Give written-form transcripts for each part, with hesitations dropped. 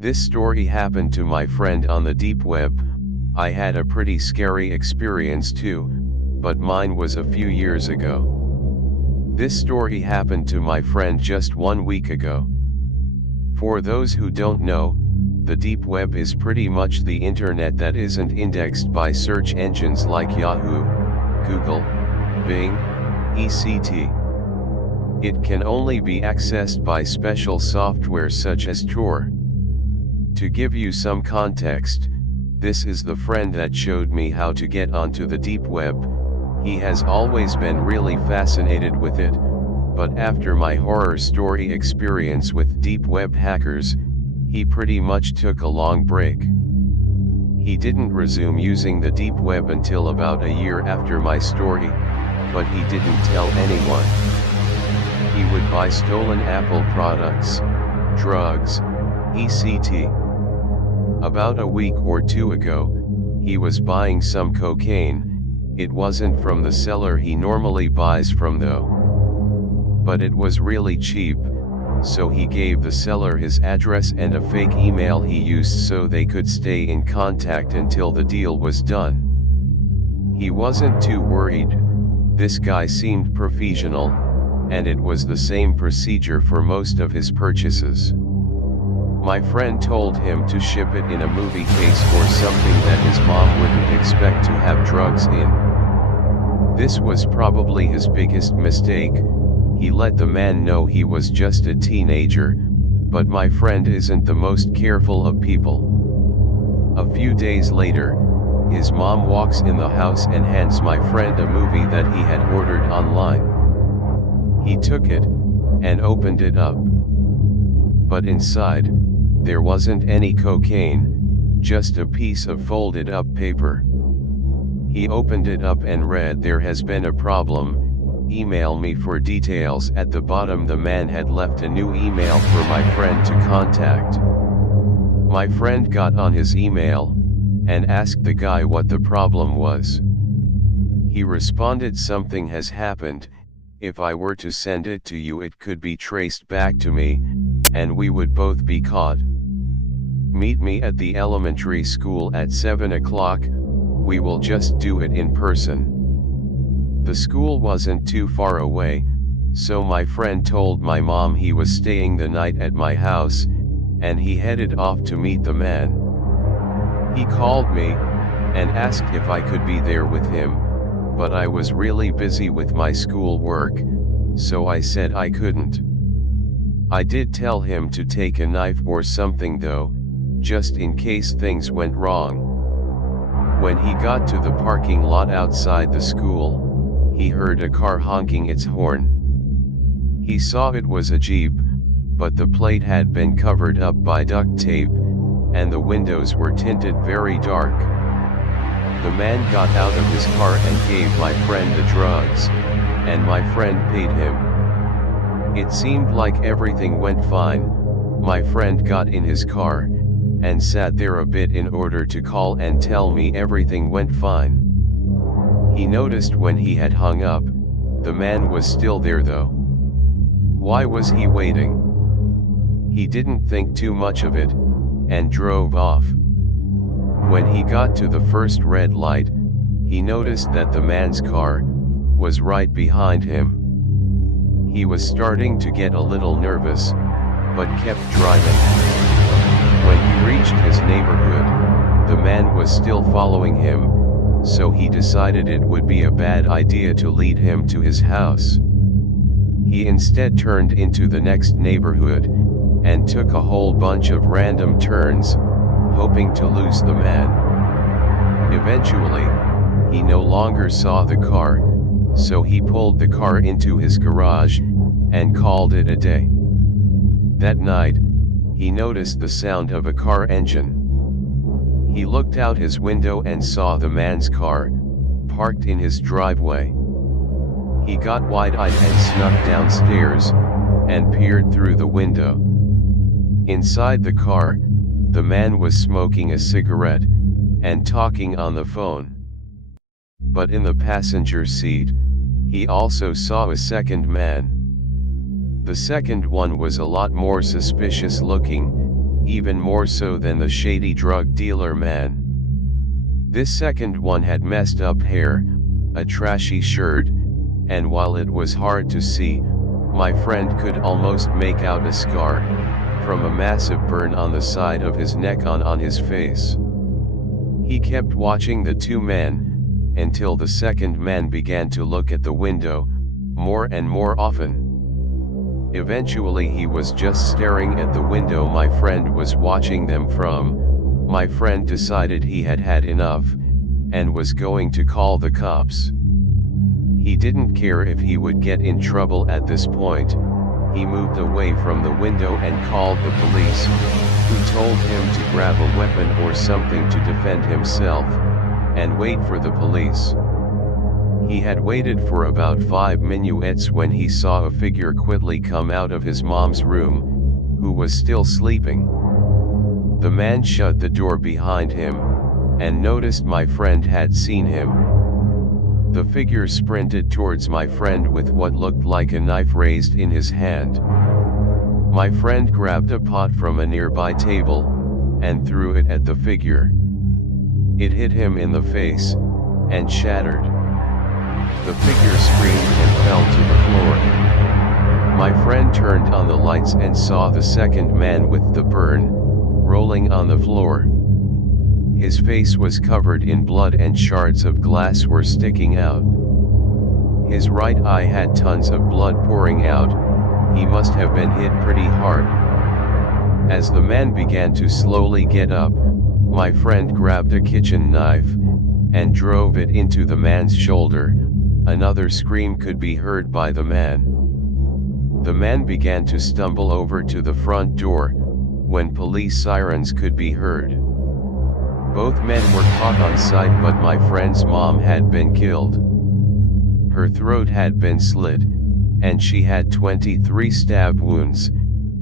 This story happened to my friend on the deep web. I had a pretty scary experience too, but mine was a few years ago. This story happened to my friend just 1 week ago. For those who don't know, the deep web is pretty much the internet that isn't indexed by search engines like Yahoo, Google, Bing, etc. It can only be accessed by special software such as Tor. To give you some context, this is the friend that showed me how to get onto the deep web. He has always been really fascinated with it, but after my horror story experience with deep web hackers, he pretty much took a long break. He didn't resume using the deep web until about a year after my story, but he didn't tell anyone. He would buy stolen Apple products, drugs, etc. About a week or two ago, he was buying some cocaine. It wasn't from the seller he normally buys from though. But it was really cheap, so he gave the seller his address and a fake email he used so they could stay in contact until the deal was done. He wasn't too worried. This guy seemed professional, and it was the same procedure for most of his purchases. My friend told him to ship it in a movie case or something that his mom wouldn't expect to have drugs in. This was probably his biggest mistake. He let the man know he was just a teenager, but my friend isn't the most careful of people. A few days later, his mom walks in the house and hands my friend a movie that he had ordered online. He took it, and opened it up. But inside, there wasn't any cocaine, just a piece of folded up paper. He opened it up and read, "There has been a problem, email me for details." At the bottom the man had left a new email for my friend to contact. My friend got on his email, and asked the guy what the problem was. He responded, "Something has happened. If I were to send it to you it could be traced back to me, and we would both be caught. Meet me at the elementary school at 7 o'clock, we will just do it in person." The school wasn't too far away, so my friend told my mom he was staying the night at my house, and he headed off to meet the man. He called me, and asked if I could be there with him, but I was really busy with my school work, so I said I couldn't. I did tell him to take a knife or something though, just in case things went wrong. When he got to the parking lot outside the school, he heard a car honking its horn. He saw it was a Jeep, but the plate had been covered up by duct tape, and the windows were tinted very dark. The man got out of his car and gave my friend the drugs, and my friend paid him. It seemed like everything went fine. My friend got in his car, and sat there a bit in order to call and tell me everything went fine. He noticed when he had hung up, the man was still there though. Why was he waiting? He didn't think too much of it, and drove off. When he got to the first red light, he noticed that the man's car was right behind him. He was starting to get a little nervous, but kept driving. When he reached his neighborhood, the man was still following him, so he decided it would be a bad idea to lead him to his house. He instead turned into the next neighborhood, and took a whole bunch of random turns, hoping to lose the man. Eventually, he no longer saw the car, so he pulled the car into his garage, and called it a day. That night, he noticed the sound of a car engine. He looked out his window and saw the man's car, parked in his driveway. He got wide-eyed and snuck downstairs, and peered through the window. Inside the car, the man was smoking a cigarette, and talking on the phone. But in the passenger seat, he also saw a second man. The second one was a lot more suspicious looking. even more so than the shady drug dealer man. This second one had messed up hair, a trashy shirt, and while it was hard to see, my friend could almost make out a scar, from a massive burn on the side of his neck on his face. He kept watching the two men, until the second man began to look at the window, more and more often. Eventually he was just staring at the window my friend was watching them from. My friend decided he had had enough, and was going to call the cops. He didn't care if he would get in trouble at this point. He moved away from the window and called the police, who told him to grab a weapon or something to defend himself, and wait for the police. He had waited for about 5 minutes when he saw a figure quickly come out of his mom's room, who was still sleeping. The man shut the door behind him, and noticed my friend had seen him. The figure sprinted towards my friend with what looked like a knife raised in his hand. My friend grabbed a pot from a nearby table, and threw it at the figure. It hit him in the face, and shattered. The figure screamed and fell to the floor. My friend turned on the lights and saw the second man with the burn, rolling on the floor. His face was covered in blood and shards of glass were sticking out. His right eye had tons of blood pouring out. He must have been hit pretty hard. As the man began to slowly get up, my friend grabbed a kitchen knife, and drove it into the man's shoulder. Another scream could be heard by the man. The man began to stumble over to the front door, when police sirens could be heard. Both men were caught on sight, but my friend's mom had been killed. Her throat had been slit, and she had 23 stab wounds,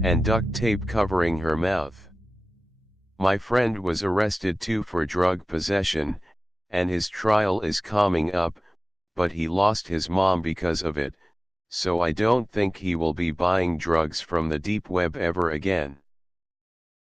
and duct tape covering her mouth. My friend was arrested too for drug possession, and his trial is coming up, but he lost his mom because of it, so I don't think he will be buying drugs from the deep web ever again.